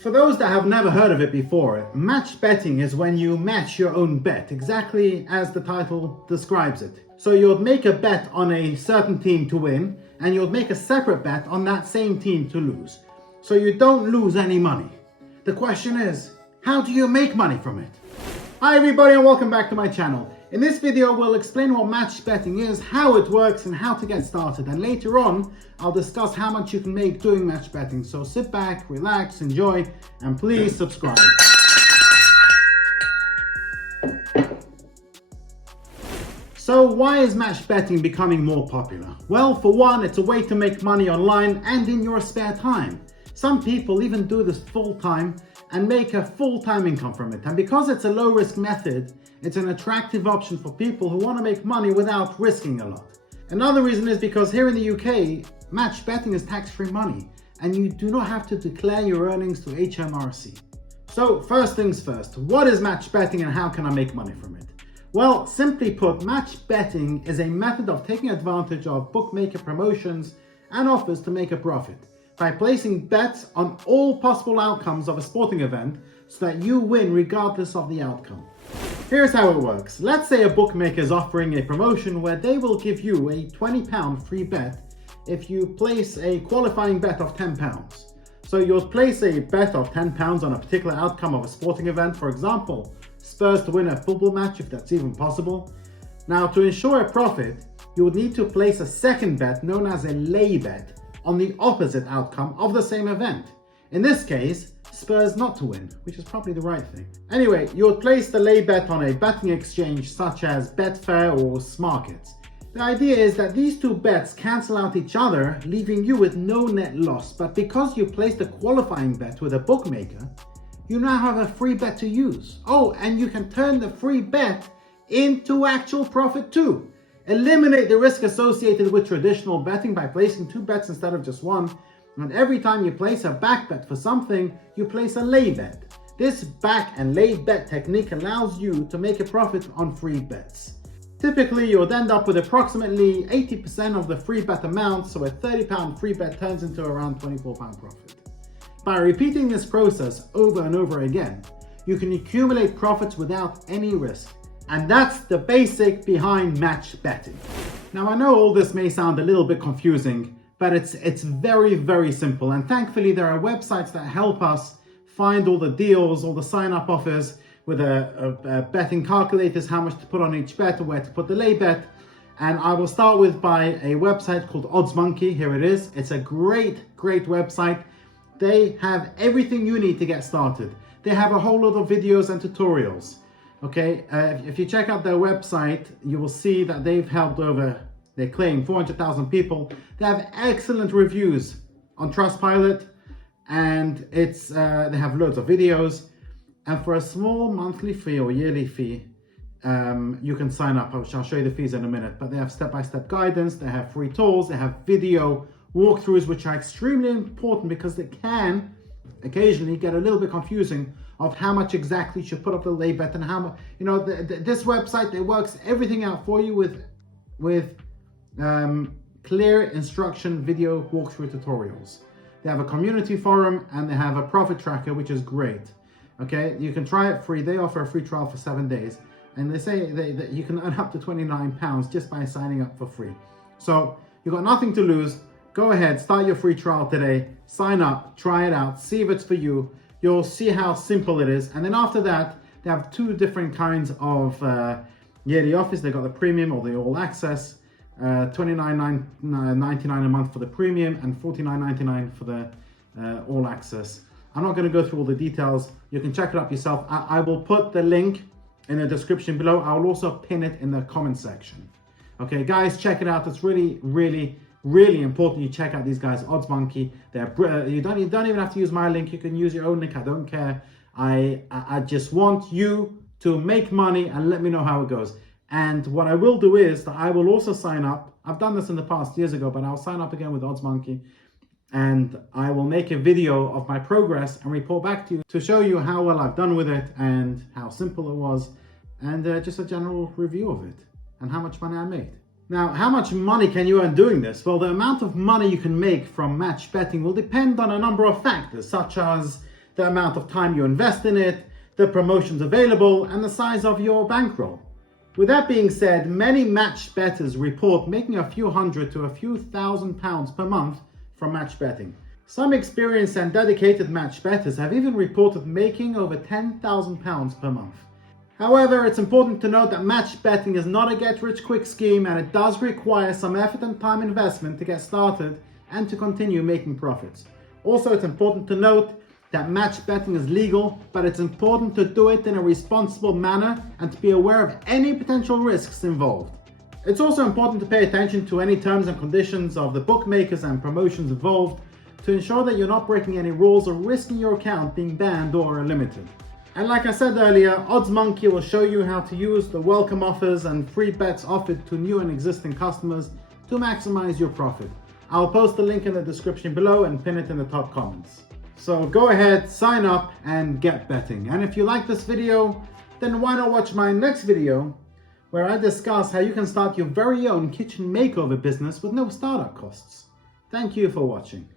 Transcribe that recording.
For those that have never heard of it before, match betting is when you match your own bet, exactly as the title describes it. So you'll make a bet on a certain team to win, and you'll make a separate bet on that same team to lose. So you don't lose any money. The question is, how do you make money from it? Hi everybody and welcome back to my channel. In this video we'll explain what match betting is, how it works and how to get started, and later on I'll discuss how much you can make doing match betting. So sit back, relax, enjoy, and please subscribe. So why is match betting becoming more popular? Well, for one, it's a way to make money online and in your spare time. Some people even do this full time and make a full-time income from it. And because it's a low-risk method, it's an attractive option for people who want to make money without risking a lot. Another reason is because here in the UK, match betting is tax-free money and you do not have to declare your earnings to HMRC. So first things first, what is match betting and how can I make money from it? Well, simply put, match betting is a method of taking advantage of bookmaker promotions and offers to make a profit by placing bets on all possible outcomes of a sporting event so that you win regardless of the outcome. Here's how it works. Let's say a bookmaker is offering a promotion where they will give you a £20 free bet if you place a qualifying bet of £10. So you'll place a bet of £10 on a particular outcome of a sporting event, for example, Spurs to win a football match if that's even possible. Now, to ensure a profit, you would need to place a second bet known as a lay bet on the opposite outcome of the same event. In this case, Spurs not to win, which is probably the right thing. Anyway, you would place the lay bet on a betting exchange such as Betfair or Smarkets. The idea is that these two bets cancel out each other, leaving you with no net loss. But because you placed a qualifying bet with a bookmaker, you now have a free bet to use. Oh, and you can turn the free bet into actual profit too. Eliminate the risk associated with traditional betting by placing two bets instead of just one. And every time you place a back bet for something, you place a lay bet. This back and lay bet technique allows you to make a profit on free bets. Typically, you would end up with approximately 80% of the free bet amount, so a £30 free bet turns into around £24 profit. By repeating this process over and over again, you can accumulate profits without any risk. And that's the basic behind match betting. Now, I know all this may sound a little bit confusing, but it's very, very simple. And thankfully, there are websites that help us find all the deals, all the sign-up offers with a betting calculators, how much to put on each bet or where to put the lay bet. And I will start with by a website called Odds Monkey. Here it is. It's a great website. They have everything you need to get started. They have a whole lot of videos and tutorials. Okay, if you check out their website, you will see that they've helped over, they claim 400,000 people. They have excellent reviews on Trustpilot, and they have loads of videos. And for a small monthly fee or yearly fee, you can sign up. I'll show you the fees in a minute, but they have step-by-step guidance, they have free tools, they have video walkthroughs, which are extremely important because they can occasionally get a little bit confusing of how much exactly you should put up the lay bet and how much, this website, it works everything out for you with clear instruction video walkthrough tutorials. They have a community forum and they have a profit tracker, which is great. Okay, you can try it free. They offer a free trial for 7 days, and they say that you can earn up to £29 just by signing up for free. So you've got nothing to lose. Go ahead, start your free trial today, sign up, try it out, see if it's for you. You'll see how simple it is. And then after that, they have two different kinds of yearly offers. They've got the premium or the all access, $29.99 a month for the premium and $49.99 for the all access. I'm not going to go through all the details. You can check it up yourself. I will put the link in the description below. I will also pin it in the comment section. Okay, guys, check it out. It's really, really, really important you check out these guys, Odds Monkey. You don't even have to use my link. You can use your own link. I don't care. I just want you to make money and let me know how it goes. And what I will do is that I will also sign up. I've done this in the past years ago, but I'll sign up again with Odds Monkey. And I will make a video of my progress and report back to you to show you how well I've done with it and how simple it was, and just a general review of it and how much money I made. Now, how much money can you earn doing this? Well, the amount of money you can make from match betting will depend on a number of factors, such as the amount of time you invest in it, the promotions available, and the size of your bankroll. With that being said, many match bettors report making a few hundred to a few £1,000s per month from match betting. Some experienced and dedicated match bettors have even reported making over £10,000 per month. However, it's important to note that match betting is not a get-rich-quick scheme, and it does require some effort and time investment to get started and to continue making profits. Also, it's important to note that match betting is legal, but it's important to do it in a responsible manner and to be aware of any potential risks involved. It's also important to pay attention to any terms and conditions of the bookmakers and promotions involved to ensure that you're not breaking any rules or risking your account being banned or limited. And like I said earlier, Odds Monkey will show you how to use the welcome offers and free bets offered to new and existing customers to maximize your profit. I'll post the link in the description below and pin it in the top comments. So go ahead, sign up and get betting. And if you like this video, then why not watch my next video where I discuss how you can start your very own kitchen makeover business with no startup costs. Thank you for watching.